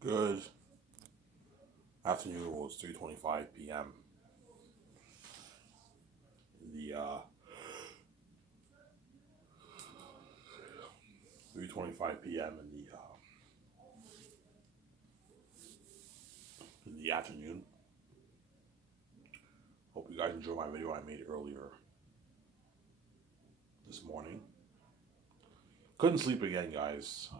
Good afternoon. It was 3:25 p.m. The 3:25 p.m. In the afternoon. Hope you guys enjoy my video I made earlier this morning. Couldn't sleep again, guys.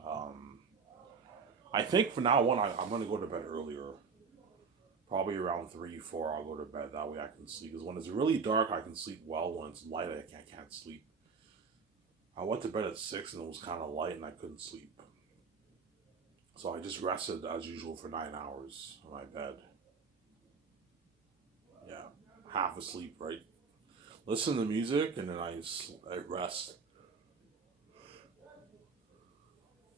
I think from now on I'm gonna go to bed earlier. Probably around 3, 4. I'll go to bed. That way I can sleep. Because when it's really dark, I can sleep well. When it's light, I can't sleep. I went to bed at 6 and it was kind of light and I couldn't sleep. So I just rested as usual for 9 hours on my bed. Yeah, half asleep, right? Listen to music and then I rest.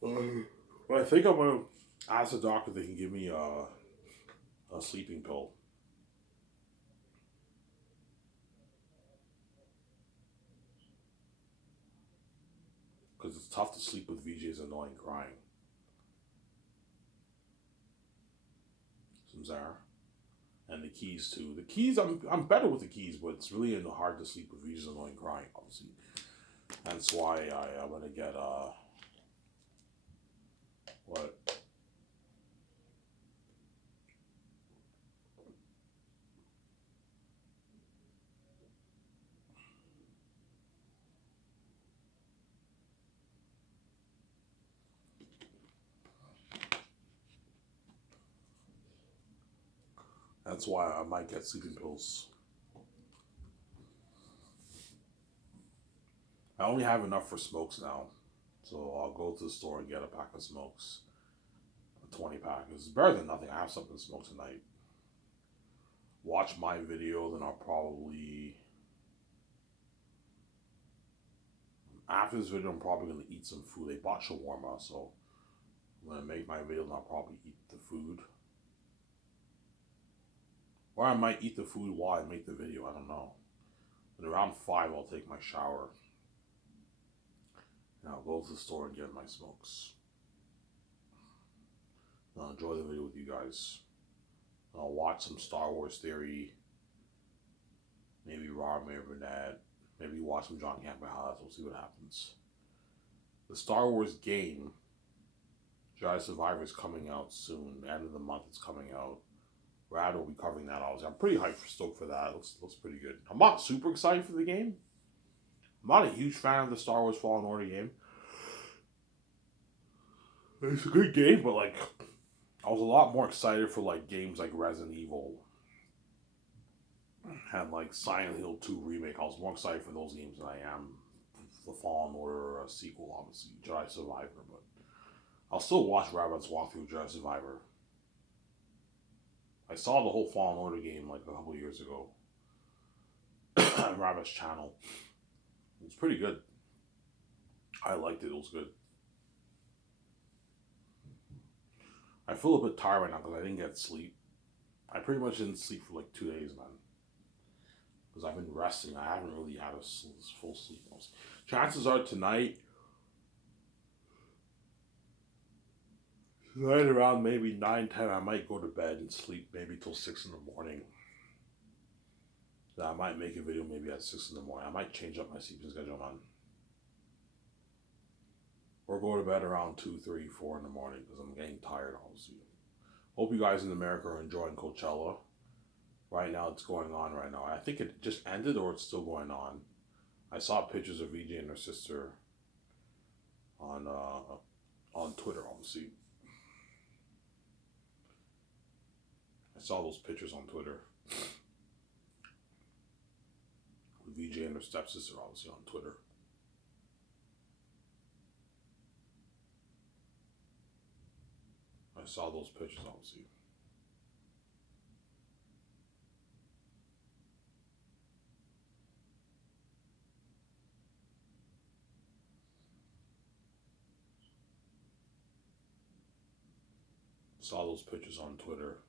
But I think I'm gonna ask the doctor if they can give me a sleeping pill because it's tough to sleep with VJ's annoying crying. Samzara. And the keys too. The keys, I'm better with the keys, but it's really hard to sleep with VJ's annoying crying. Obviously, that's why I'm gonna get what. That's why I might get sleeping pills. I only have enough for smokes now, so I'll go to the store and get a pack of smokes, a 20 pack. It's better than nothing. I have something to smoke tonight. Watch my video, then I'll probably after this video I'm probably gonna eat some food. They bought shawarma, so I'm gonna make my video and I'll probably eat the food. Or I might eat the food while I make the video, I don't know. But around 5 I'll take my shower. And I'll go to the store and get my smokes. And I'll enjoy the video with you guys. And I'll watch some Star Wars Theory. Maybe Rob Mayer Burnett. Maybe watch some John Campbell House. We'll see what happens. The Star Wars game, Jedi Survivor, is coming out soon. End of the month it's coming out. Brad will be covering that obviously. I'm pretty stoked for that. Looks pretty good. I'm not super excited for the game. I'm not a huge fan of the Star Wars Fallen Order game. It's a good game, but like I was a lot more excited for like games like Resident Evil and like Silent Hill 2 remake. I was more excited for those games than I am the Fallen Order sequel, obviously Jedi Survivor. But I'll still watch Rabbit's walkthrough Jedi Survivor. I saw the whole Fallen Order game like a couple years ago on Rabbit's channel. It was pretty good. I liked it. It was good. I feel a bit tired right now because I didn't get sleep. I pretty much didn't sleep for like 2 days, man. Because I've been resting. I haven't really had a full sleep. Chances are tonight around maybe 9, 10, I might go to bed and sleep maybe till 6 in the morning. Then I might make a video maybe at 6 in the morning. I might change up my sleeping schedule, man. Or go to bed around 2, 3, 4 in the morning because I'm getting tired, obviously. Hope you guys in America are enjoying Coachella. Right now, it's going on right now. I think it just ended or it's still going on. I saw pictures of VJ and her sister on Twitter, obviously. I saw those pictures on Twitter. With VJ and her stepsister, obviously, on Twitter. I saw those pictures, obviously. Saw those pictures on Twitter.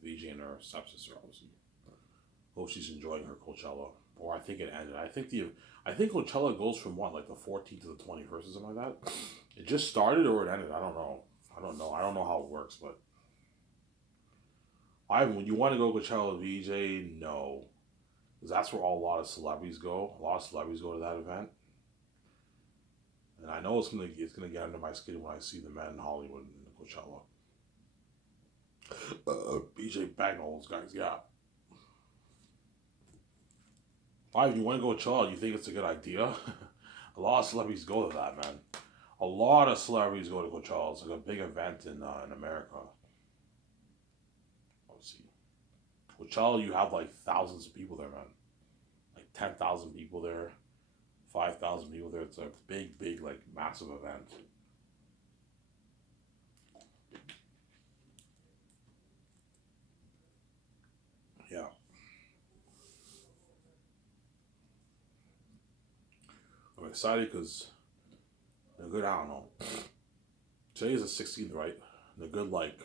VJ and her stepsister, obviously. Hope she's enjoying her Coachella. or I think it ended. I think Coachella goes from what, like the 14th to the 21st or something like that. It just started or it ended. I don't know. I don't know how it works, but when you want to go Coachella VJ, no, because that's where a lot of celebrities go. A lot of celebrities go to that event, and I know it's gonna get under my skin when I see the men in Hollywood in the Coachella. BJ bang all those guys, yeah. Why, if you want to go Coachella, you think it's a good idea? A lot of celebrities go to that, man. A lot of celebrities go to Coachella. It's like a big event in America. Let's see. Coachella, you have like thousands of people there, man. Like 10,000 people there, 5,000 people there. It's a big, big, like massive event. Yeah. I'm excited because they're good, I don't know. Today is the 16th, right? They're good, like,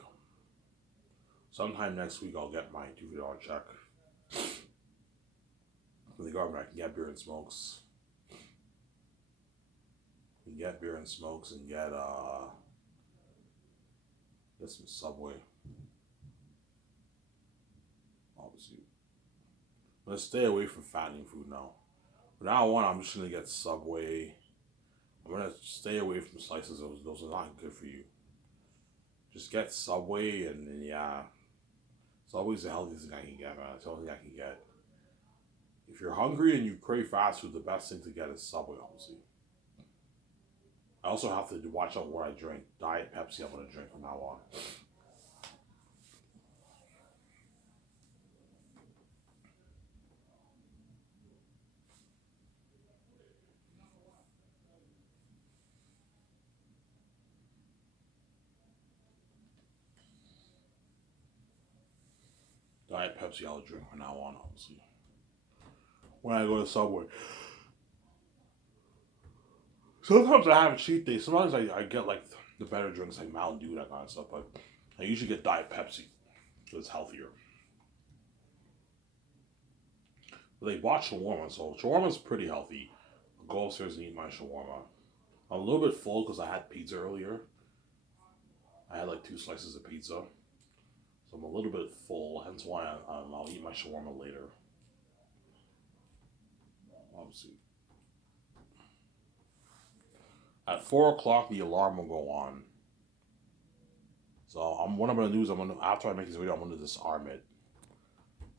sometime next week I'll get my $2 check from the government. I can get beer and smokes. And get beer and smokes and get some Subway. Obviously. I'm gonna stay away from fattening food now. From now on, I'm just gonna get Subway. I'm gonna stay away from slices. Those are not good for you. Just get Subway and yeah, Subway's the healthiest thing I can get, man. It's the only thing I can get. If you're hungry and you crave fast food, the best thing to get is Subway, obviously. I also have to watch out what I drink. Diet Pepsi, I'm gonna drink from now on. Diet Pepsi, I'll drink from now on, obviously. When I go to Subway. Sometimes I have a cheat day. Sometimes I get like the better drinks like Mountain Dew, that kind of stuff. But I usually get Diet Pepsi because it's healthier. But they bought shawarma, so shawarma's pretty healthy. I'll go upstairs and eat my shawarma. I'm a little bit full because I had pizza earlier. I had like two slices of pizza. So I'm a little bit full, hence why I'll eat my shawarma later. Obviously. At 4 o'clock, the alarm will go on. So what I'm gonna do is after I make this video, I'm gonna disarm it.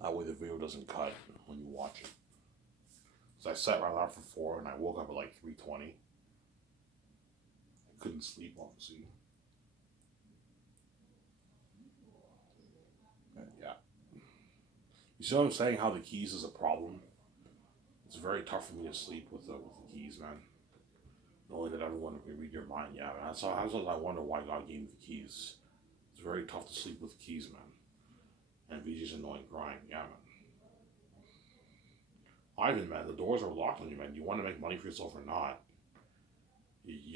That way the video doesn't cut when you watch it. So I set my alarm for 4 and I woke up at like 3:20. Couldn't sleep, obviously. And yeah. You see what I'm saying? How the keys is a problem. It's very tough for me to sleep with the keys, man. Knowing that everyone can read your mind, yeah, man. That's what I wonder why God gave me the keys. It's very tough to sleep with keys, man. And VJ's annoying crying, yeah, man. Ivan, man, the doors are locked on you, man. You want to make money for yourself or not?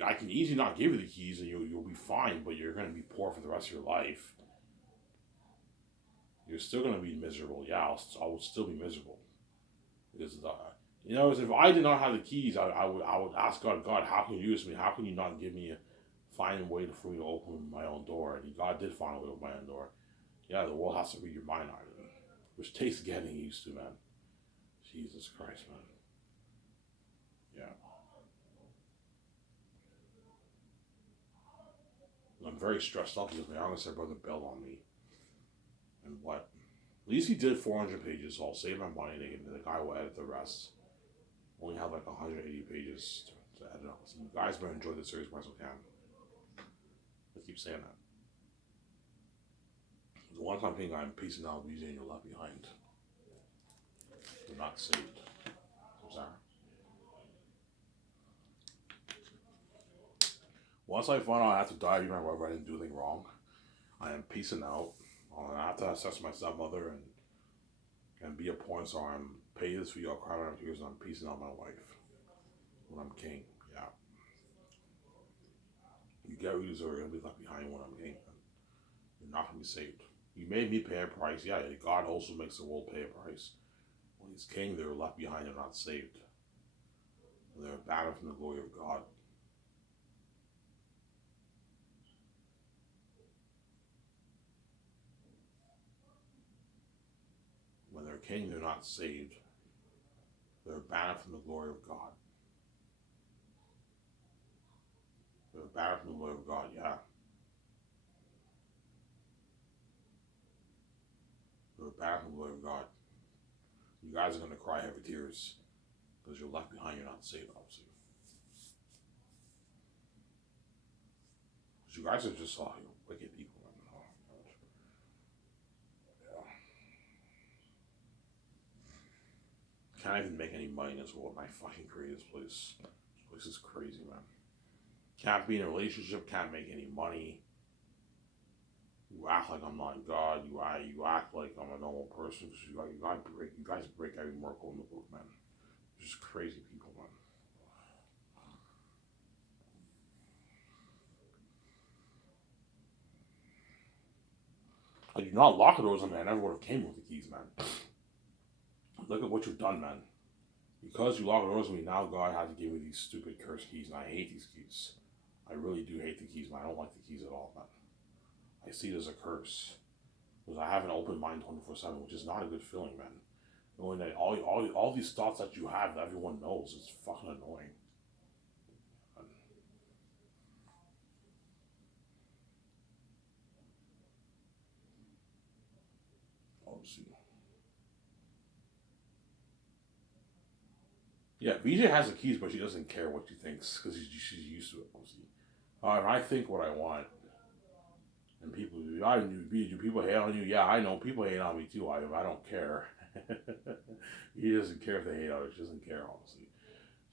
I can easily not give you the keys and you'll be fine, but you're going to be poor for the rest of your life. You're still going to be miserable. Yeah, I will still be miserable. Because, if I did not have the keys, I would ask God, how can you use me? How can you not give me find a way for me to open my own door? And God did find a way to open my own door. Yeah, the world has to read your mind, Ivan. Which takes getting used to, man. Jesus Christ, man. Yeah. I'm very stressed out because my younger brother bailed on me. And what? At least he did 400 pages, so I'll save my money. The guy will edit the rest. Only have like 180 pages to edit up. So you guys better enjoy the series as much as I can. I keep saying that. The one time thing I'm pacing out VJ and you're left behind. You're not saved. I'm sorry. Once I find out I have to die, even if I didn't do anything wrong, I am peacing out. I have to assess my stepmother and be a porn star and pay this for your crime after years and I'm peacing out my wife. When I'm king, yeah. You get what you deserve, you're gonna be left behind when I'm king. You're not gonna be saved. You made me pay a price, yeah. God also makes the world pay a price. When he's king, they're left behind, they're not saved. And they're abandoned from the glory of God. When they're king, they're not saved. They're abandoned from the glory of God. They're abandoned from the glory of God, yeah. They're abandoned from the glory of God. You guys are going to cry heavy tears because you're left behind, you're not saved, obviously. Because you guys are just wicked people. Oh, yeah. Can't even make any money in this world, and I fucking created this place. This place is crazy, man. Can't be in a relationship, can't make any money. You act like I'm not God. You act like I'm a normal person. You guys break every miracle in the book, man. You're just crazy people, man. Like, you not lock the doors on me, I never would have came with the keys, man. Look at what you've done, man. Because you lock the doors on me, now God had to give me these stupid cursed keys, and I hate these keys. I really do hate the keys, man. I don't like the keys at all, man. I see it as a curse. Because I have an open mind 24/7, which is not a good feeling, man. Knowing that all these thoughts that you have that everyone knows, it's fucking annoying. Obviously. Yeah, VJ has the keys, but she doesn't care what she thinks because she's used to it, obviously. I think what I want. And people, do people hate on you? Yeah, I know people hate on me too. I don't care. He doesn't care if they hate on her. She doesn't care, honestly.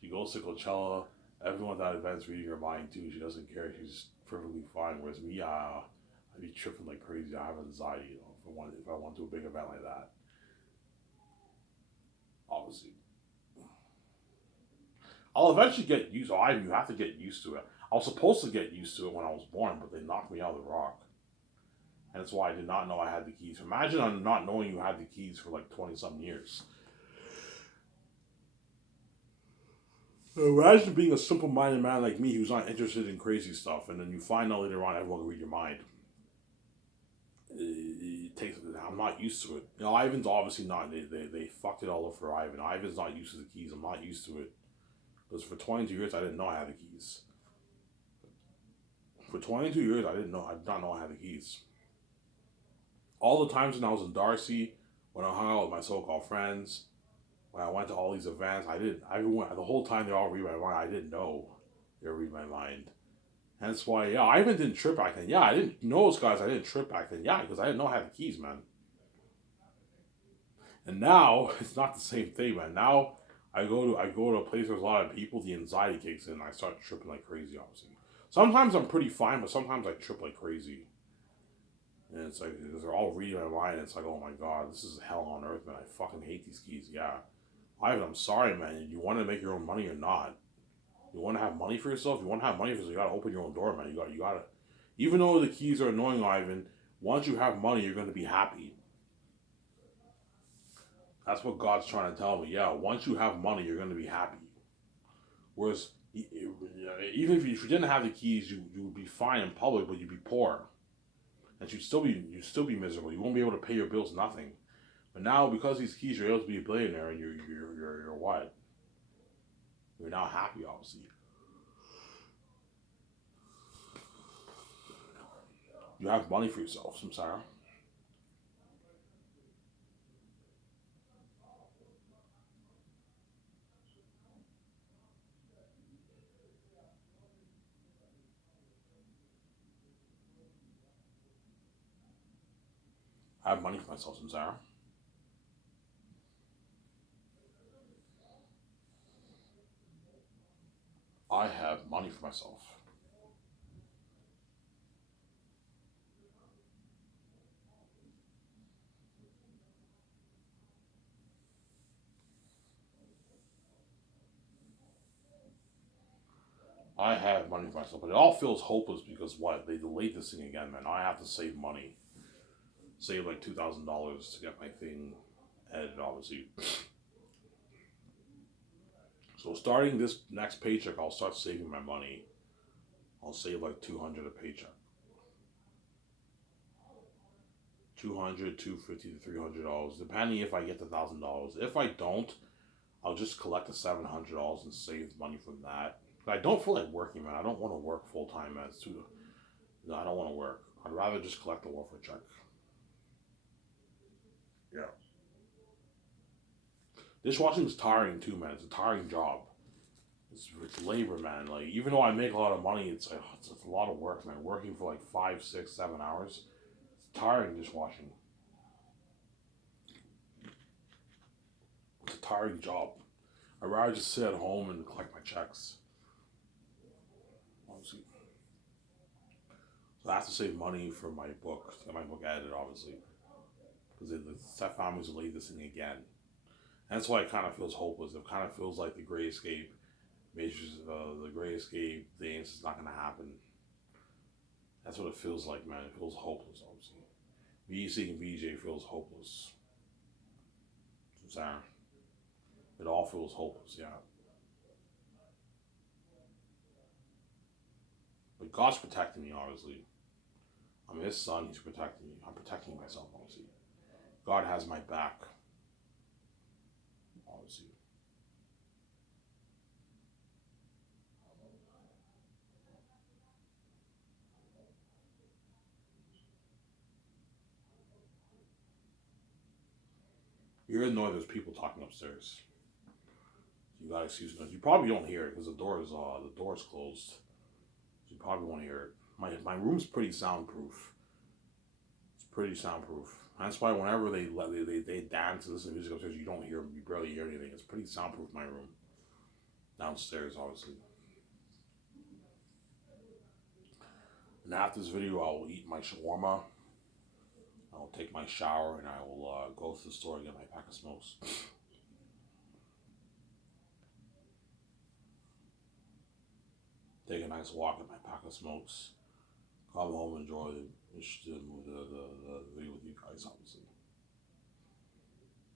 She goes to Coachella. Everyone at that event's reading her mind too. She doesn't care. She's perfectly fine. Whereas me, I'd be tripping like crazy. I have anxiety, if I want to do a big event like that. Obviously, I'll eventually get used. You have to get used to it. I was supposed to get used to it when I was born, but they knocked me out of the rock. And that's why I did not know I had the keys. Imagine on not knowing you had the keys for like 20 some years. Imagine being a simple minded man like me who's not interested in crazy stuff, and then you find out later on everyone can read your mind. It takes. I'm not used to it. Ivan's obviously not. They fucked it all up for Ivan. Ivan's not used to the keys. I'm not used to it. Because for 22 years I didn't know I had the keys. For 22 years I did not know I had the keys. All the times when I was in Darcy, when I hung out with my so-called friends, when I went to all these events, I didn't. The whole time they all read my mind. I didn't know they read my mind. Hence why, yeah, I even didn't trip back then. Yeah, I didn't know those guys. I didn't trip back then. Yeah, because I didn't know I had the keys, man. And now it's not the same thing, man. Now I go to a place where there's a lot of people. The anxiety kicks in. And I start tripping like crazy. Obviously, sometimes I'm pretty fine, but sometimes I trip like crazy. And it's like because they're all reading my mind. It's like, oh my god, this is hell on earth, man. I fucking hate these keys. Yeah, Ivan, I'm sorry, man. You want to make your own money or not? You want to have money for yourself. You want to have money for yourself. You gotta open your own door, man. You gotta. Even though the keys are annoying, Ivan, once you have money, you're gonna be happy. That's what God's trying to tell me. Yeah, once you have money, you're gonna be happy. Whereas, even if you didn't have the keys, you would be fine in public, but you'd be poor, and you'd still be miserable. You won't be able to pay your bills, nothing. But now, because these keys, you're able to be a billionaire, and you're what? You're now happy, obviously. You have money for yourself, Samsara. I have money for myself, Samsara. I have money for myself. I have money for myself, but it all feels hopeless because what? They delayed this thing again, man. I have to save money. Save like $2,000 to get my thing edited, obviously. So starting this next paycheck, I'll start saving my money. I'll save like $200 a paycheck. 200, 250 to $300, depending if I get the $1,000. If I don't, I'll just collect the $700 and save money from that. But I don't feel like working, man. I don't want to work full time, man. It's too. No, I don't want to work. I'd rather just collect the welfare check. Yeah. Dishwashing is tiring too, man. It's a tiring job. It's labor, man. Like, even though I make a lot of money, it's a lot of work, man. Working for like 5, 6, 7 hours. It's tiring dishwashing. It's a tiring job. I'd rather just sit at home and collect my checks. Obviously. So I have to save money for my book, to get my book edited, obviously. Because the Step Families will lead this thing again. And that's why it kind of feels hopeless. It kind of feels like the Great Escape, the Great Escape dance is not going to happen. That's what it feels like, man. It feels hopeless, obviously. Me seeing VJ feels hopeless. I'm sorry. It all feels hopeless, yeah. But God's protecting me, obviously. I'm His son. He's protecting me. I'm protecting myself, obviously. God has my back, obviously. You're annoyed there's people talking upstairs. You gotta excuse me. You probably don't hear it because the door's closed. So you probably won't hear it. My room's pretty soundproof. It's pretty soundproof. That's why whenever they dance and listen to music upstairs, you don't hear, you barely hear anything. It's pretty soundproof, my room. Downstairs, obviously. And after this video, I will eat my shawarma. I will take my shower and I will go to the store and get my pack of smokes. Take a nice walk at my pack of smokes. Come home and enjoy the video with you guys, obviously.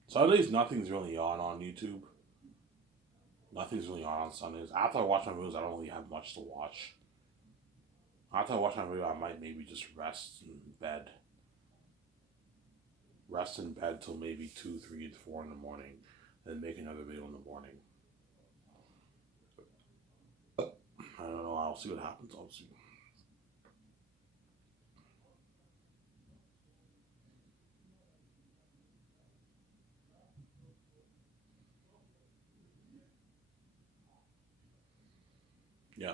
Sundays, nothing's really on YouTube. Nothing's really on Sundays. After I watch my videos, I don't really have much to watch. After I watch my video, I might maybe just rest in bed. Rest in bed till maybe 2, 3, 4 in the morning. Then make another video in the morning. I don't know. I'll see what happens, obviously. Yeah.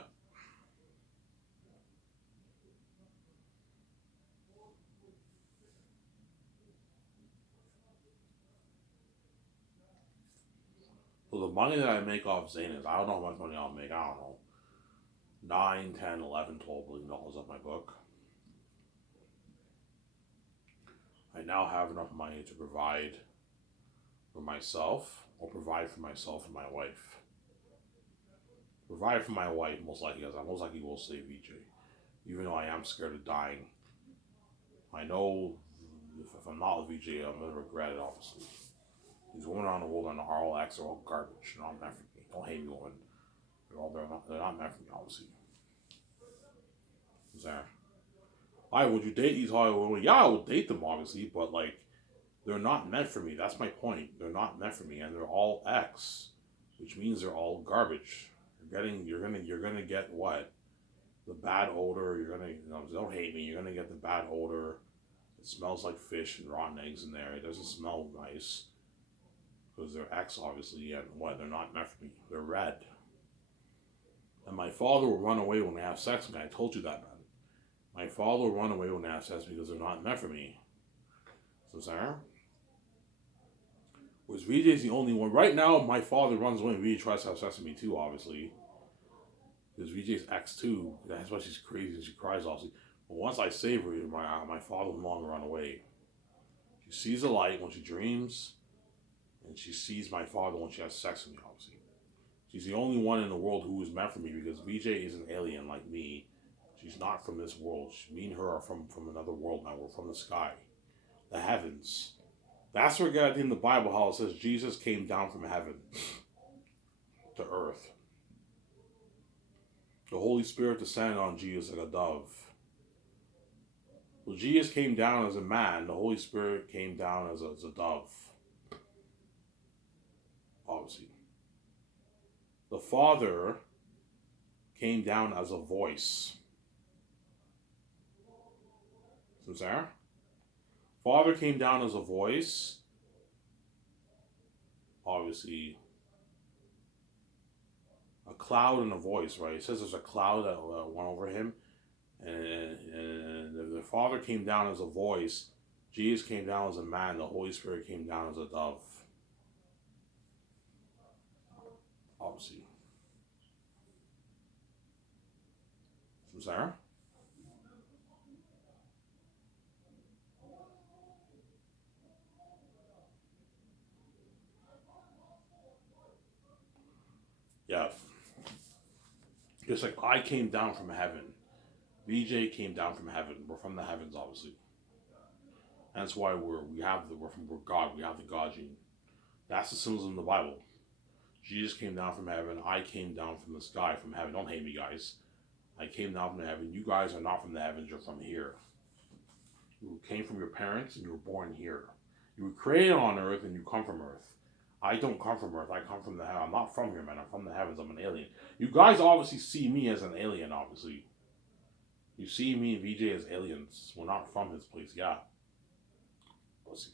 So the money that I make off Zane is, I don't know how much money I'll make. I don't know. 9, 10, 11, $12 billion off my book. I now have enough money to provide for myself, or provide for myself and my wife. Provide for my wife, most likely, because I most likely will save VJ. Even though I am scared of dying. I know if I'm not with VJ, I'm going to regret it, obviously. These women around the world on the RLX are all garbage. They're not meant for me. Don't hate me, women. They're not meant for me, obviously. Alright, would you date these Hollywood women? Yeah, I would date them, obviously, but like, they're not meant for me. That's my point. They're not meant for me, and they're all X, which means they're all garbage. You're gonna get what? The bad odor. Don't hate me. You're gonna get the bad odor. It smells like fish and rotten eggs in there. It doesn't smell nice because they're X, obviously, and what? They're not meant for me. They're red. And my father will run away when they have sex with me. I told you that, man. My father will run away when they have sex because they're not meant for me. So, Sarah? Whereas VJ's the only one. Right now, my father runs away and VJ tries to have sex with me too, obviously. Because VJ's X too. That's why she's crazy and she cries, obviously. But once I save her, my father will no longer run away. She sees the light when she dreams, and she sees my father when she has sex with me, obviously. She's the only one in the world who is meant for me because VJ is an alien like me. She's not from this world. Me and her are from another world now. We're from the sky. The heavens. That's where God in the Bible how it says Jesus came down from heaven. to earth. The Holy Spirit descended on Jesus like a dove. Well, Jesus came down as a man. The Holy Spirit came down as a dove. Obviously. The Father came down as a voice. Is there? Father came down as a voice. Obviously, a cloud and a voice, right? It says there's a cloud that went over him, and the Father came down as a voice. Jesus came down as a man. The Holy Spirit came down as a dove. Obviously. Sarah? Yeah. Just like I came down from heaven. VJ came down from heaven. We're from the heavens, obviously. That's why we're God. We have the God gene. That's the symbolism in the Bible. Jesus came down from heaven. I came down from the sky, from heaven. Don't hate me, guys. I came down from heaven. You guys are not from the heavens. You're from here. You came from your parents and you were born here. You were created on earth and you come from earth. I don't come from earth. I come from the heaven. I'm not from here, man. I'm from the heavens. I'm an alien. You guys obviously see me as an alien, obviously. You see me and VJ as aliens. We're not from this place. Yeah. Pussy.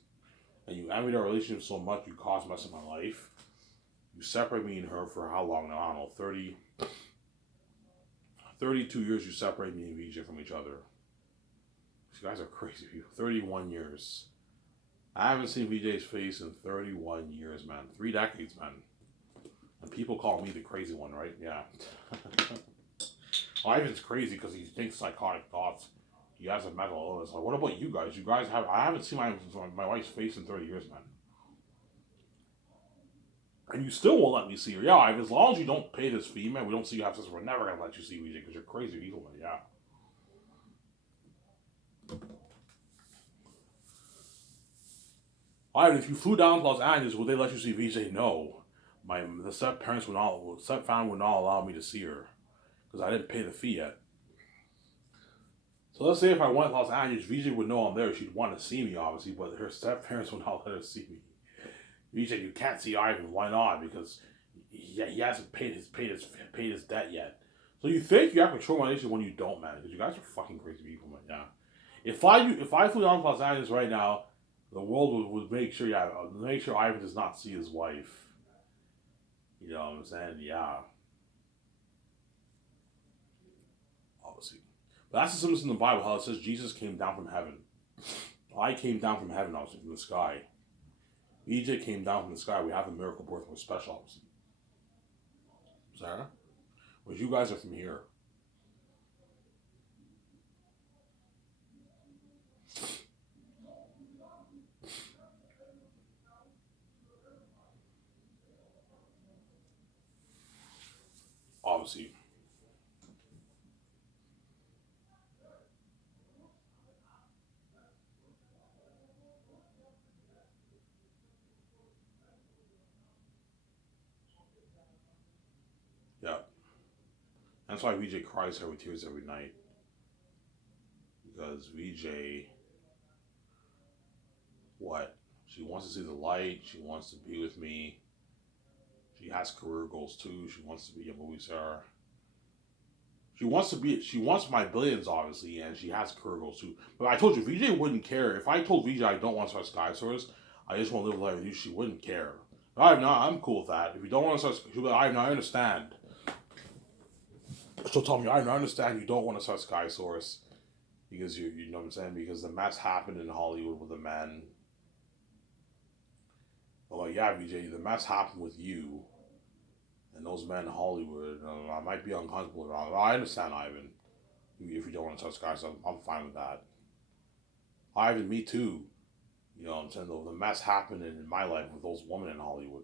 And you envy our relationship so much you cause mess in my life. You separate me and her for how long now? I don't know, 32 years you separate me and VJ from each other. You guys are crazy. 31 years. I haven't seen VJ's face in 31 years, man. 3 decades, man. And people call me the crazy one, right? Yeah. Ivan's crazy because he thinks psychotic thoughts. He has a mental illness. Like, what about you guys? You guys have... I haven't seen my wife's face in 30 years, man. And you still won't let me see her. Yeah, Ivan, as long as you don't pay this fee, man, we don't see you have this. We're never going to let you see VJ because you're crazy evil, man. Yeah. Ivan, if you flew down to Los Angeles, would they let you see VJ? No. The step family would not allow me to see her because I didn't pay the fee yet. So let's say if I went to Los Angeles, VJ would know I'm there. She'd want to see me, obviously, but her step parents would not let her see me. VJ, you can't see Ivan. Why not? Because he hasn't paid his debt yet. So you think you have control of my relationship when you don't, man? Because you guys are fucking crazy people, man. Yeah. If I flew down to Los Angeles right now, the world would make sure Ivan does not see his wife. You know what I'm saying? Yeah. Obviously. But that's the symbolism in the Bible, how it says Jesus came down from heaven. I came down from heaven, obviously, from the sky. EJ came down from the sky. We have a miracle birth. We're special, obviously. Sarah? But you guys are from here. Obviously. Yeah. That's why VJ cries her with tears every night. Because VJ, what? She wants to see the light. She wants to be with me. She has career goals too. She wants to be a movie star. She wants my billions, obviously, and she has career goals too. But I told you, VJ wouldn't care. If I told VJ I don't want to start Sky Source, I just want to live life with you, she wouldn't care. I'm cool with that. If you don't want to start, she'll be like, I understand. She'll tell me, I understand you don't want to start Sky Source. Because you know what I'm saying? Because the mess happened in Hollywood with the men. I'm like, yeah, VJ, the mess happened with you. And those men in Hollywood, I might be uncomfortable around. I understand, Ivan. If you don't want to touch guys, I'm fine with that. Ivan, me too. You know what I'm saying? The mess happened in my life with those women in Hollywood.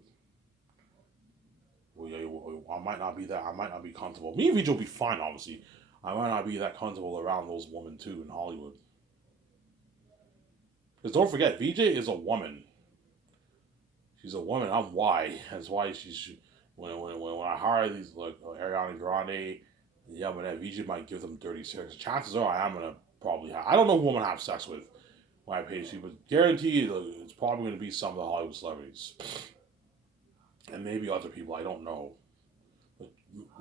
I might not be that. I might not be comfortable. Me and VJ will be fine, obviously. I might not be that comfortable around those women too in Hollywood. Because don't forget, VJ is a woman. She's a woman. I'm Y. That's why she's. When I hire these like Ariana Grande, yeah, but that VJ might give them dirty sex. Chances are I am gonna probably have. I don't know who I'm gonna have sex with when I pay you, but guaranteed it's probably gonna be some of the Hollywood celebrities and maybe other people. I don't know.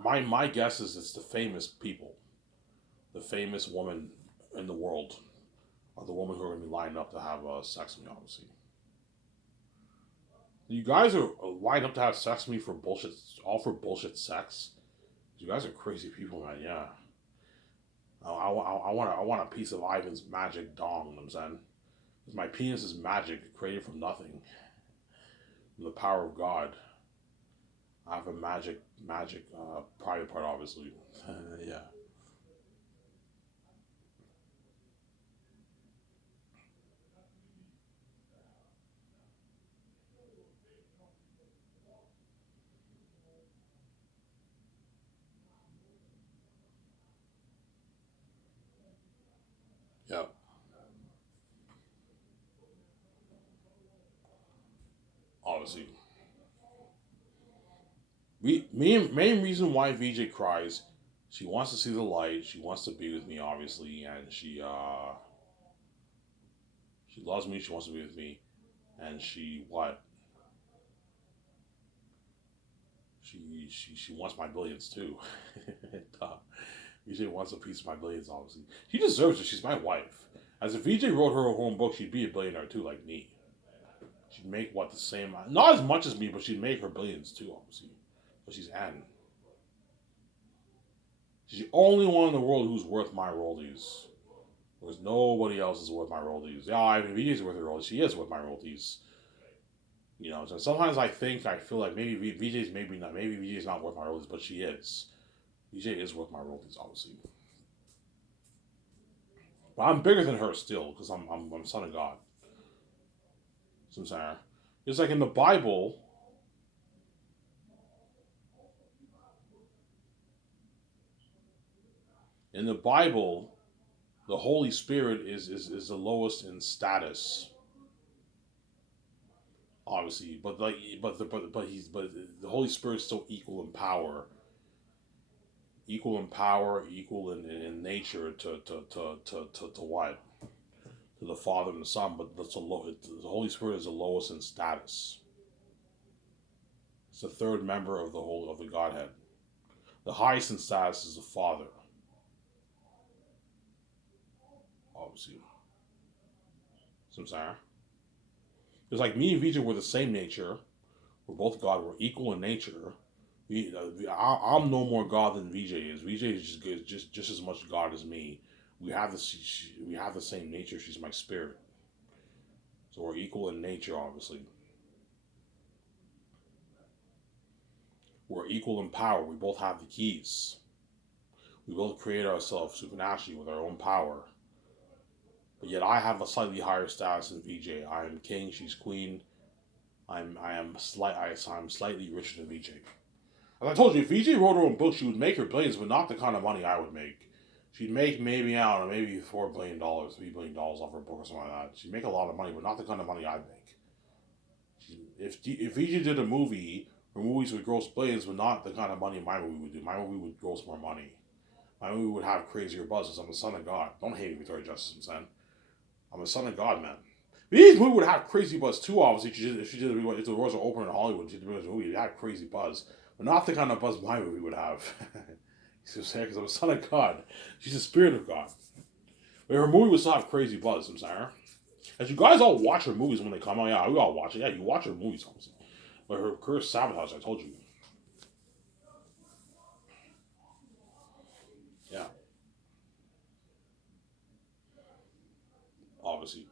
But my guess is it's the famous people, the famous woman in the world, are the women who are gonna be lined up to have sex with me. Obviously, you guys are lined up to have sex with me for bullshit, all for bullshit sex. You guys are crazy people, man. Yeah. I want a piece of Ivan's magic dong. You know what I'm saying? Because my penis is magic, created from nothing, from the power of God. I have a magic private part, obviously. Yeah, yeah, obviously. Main reason why VJ cries, she wants to see the light. She wants to be with me, obviously, and she loves me. She wants to be with me, and she wants my billions too. Duh. VJ wants a piece of my billions, obviously. She deserves it. She's my wife. As if VJ wrote her own book, she'd be a billionaire too, like me. She'd make what the same, not as much as me, but she'd make her billions too, obviously. But she's Anne. She's the only one in the world who's worth my royalties. There's nobody else is worth my royalties. Yeah, I mean, VJ's worth her royalties. She is worth my royalties. You know, so sometimes I feel like maybe VJ's maybe VJ's not worth my royalties, but she is. VJ is worth my royalties, obviously. But I'm bigger than her still because I'm son of God. So I'm saying, it's like in the Bible. In the Bible, the Holy Spirit is the lowest in status, obviously. But like, but the Holy Spirit is still equal in nature to what, to the Father and the Son. But the Holy Spirit is the lowest in status. It's the third member of the Godhead. The highest in status is the Father, obviously. So I'm saying, it's like me and Vijay were the same nature. We're both God. We're equal in nature. I'm no more God than VJ is. VJ is just good, just as much God as me. We have the same nature. She's my spirit, so we're equal in nature. Obviously, we're equal in power. We both have the keys. We both create ourselves supernaturally with our own power. But yet, I have a slightly higher status than VJ. I am king. She's queen. I'm slightly richer than VJ. As I told you, if VJ wrote her own book, she would make her billions, but not the kind of money I would make. She'd make maybe, I don't know, maybe $4 billion, $3 billion off her book or something like that. She'd make a lot of money, but not the kind of money I'd make. If VJ did a movie, her movies would gross billions, but not the kind of money my movie would do. My movie would gross more money. My movie would have crazier buzzes. I'm a son of God. Don't hate me, Victoria Justice, son. I'm a son of God, man. These movie would have crazy buzz too. Obviously, if she did if the doors were open in Hollywood, she did a movie. It'd have crazy buzz, but not the kind of buzz my movie would have. You saying because I'm a son of God. She's the spirit of God. But her movie would still have crazy buzz. I'm saying. As you guys all watch her movies when they come out, yeah, we all watch it. Yeah, you watch her movies, obviously. But her career sabotage, I told you. Yeah, obviously.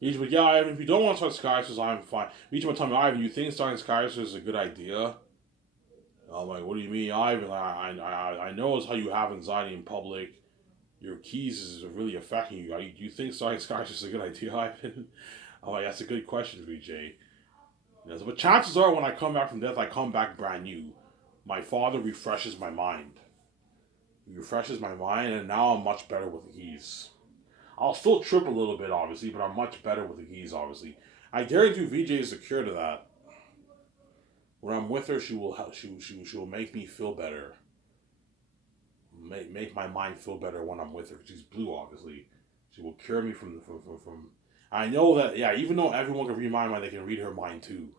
Each but yeah, Ivan, if you don't want to start skyscrapers, I'm fine. Each would tell me, Ivan, you think starting skyscrapers is a good idea? I'm like, what do you mean, Ivan? I know it's how you have anxiety in public. Your keys is really affecting you. Do you think starting skyscrapers is a good idea, Ivan? I'm like, that's a good question, VJ. But chances are, when I come back from death, I come back brand new. My father refreshes my mind. He refreshes my mind, and now I'm much better with the keys. I'll still trip a little bit, obviously, but I'm much better with the keys, obviously. I guarantee VJ is secure to that. When I'm with her, she will help. She will make me feel better. Make my mind feel better when I'm with her. She's blue, obviously. She will cure me from. I know that, yeah. Even though everyone can read my mind, they can read her mind too,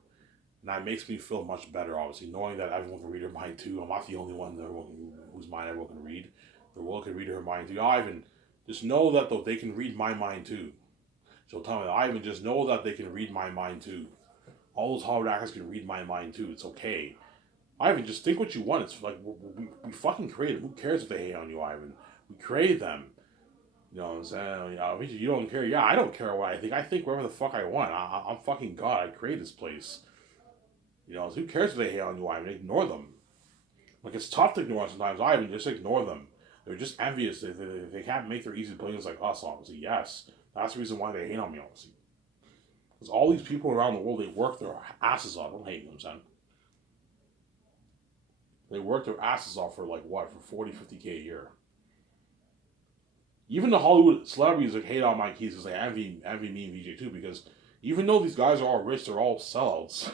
and that makes me feel much better. Obviously, knowing that everyone can read her mind too. I'm not the only one whose mind everyone can read. The world can read her mind too. Ivan, just know that though they can read my mind too. So tell me, Ivan, just know that they can read my mind too. All those Hollywood actors can read my mind too. It's okay. Ivan, just think what you want. It's like we fucking created. Who cares if they hate on you, Ivan? We created them. You know what I'm saying? You don't care. Yeah, I don't care what I think. I think whatever the fuck I want. I'm fucking God. I created this place. You know, so who cares if they hate on you, Ivan? Ignore them. Like, it's tough to ignore sometimes, Ivan. Just ignore them. They're just envious. They can't make their easy billions like us, obviously. Yes. That's the reason why they hate on me, obviously. Because all these people around the world, they work their asses off. Don't hate them, son. They work their asses off for, like, what? For 40, 50K a year. Even the Hollywood celebrities like hate on my keys because they envy me and VJ too, because even though these guys are all rich, they're all sellouts.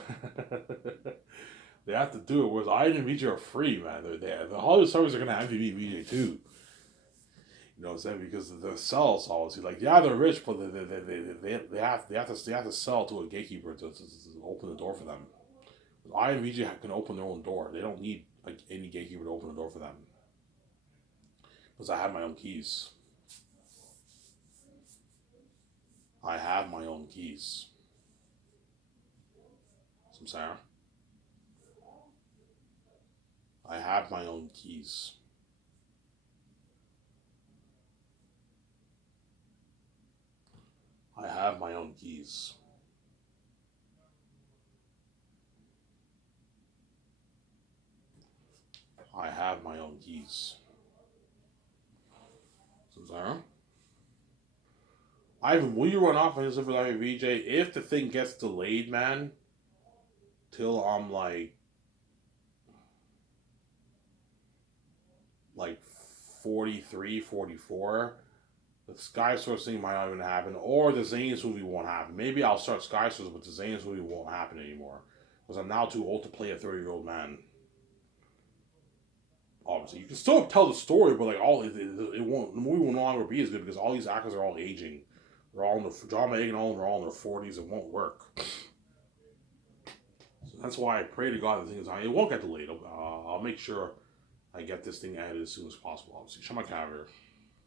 They have to do it, whereas I and VJ are free, man. They're there. The Hollywood celebrities are gonna envy me and VJ too. You know what I'm saying? Because they're sellouts, obviously. Like, yeah, they're rich, but they have to sell to a gatekeeper to open the door for them. I and VJ can open their own door. They don't need like any gatekeeper to open the door for them. Because I have my own keys. I have my own keys. I'm saying? I have my own keys. I have my own keys. I have my own keys. I'm saying? Ivan, will you run off on this for like VJ? If the thing gets delayed, man, till I'm like 43, 44, the Sky Source thing might not even happen, or the Zane's movie won't happen. Maybe I'll start Sky Source, but the Zane's movie won't happen anymore. Because I'm now too old to play a 30-year-old man. Obviously, you can still tell the story, but like it won't. The movie will no longer be as good because all these actors are all aging. They're all in the John Megan, all of them are all in their 40s. It won't work. So that's why I pray to God that thing is on. It won't get delayed. I'll make sure I get this thing added as soon as possible. Obviously, shut my camera.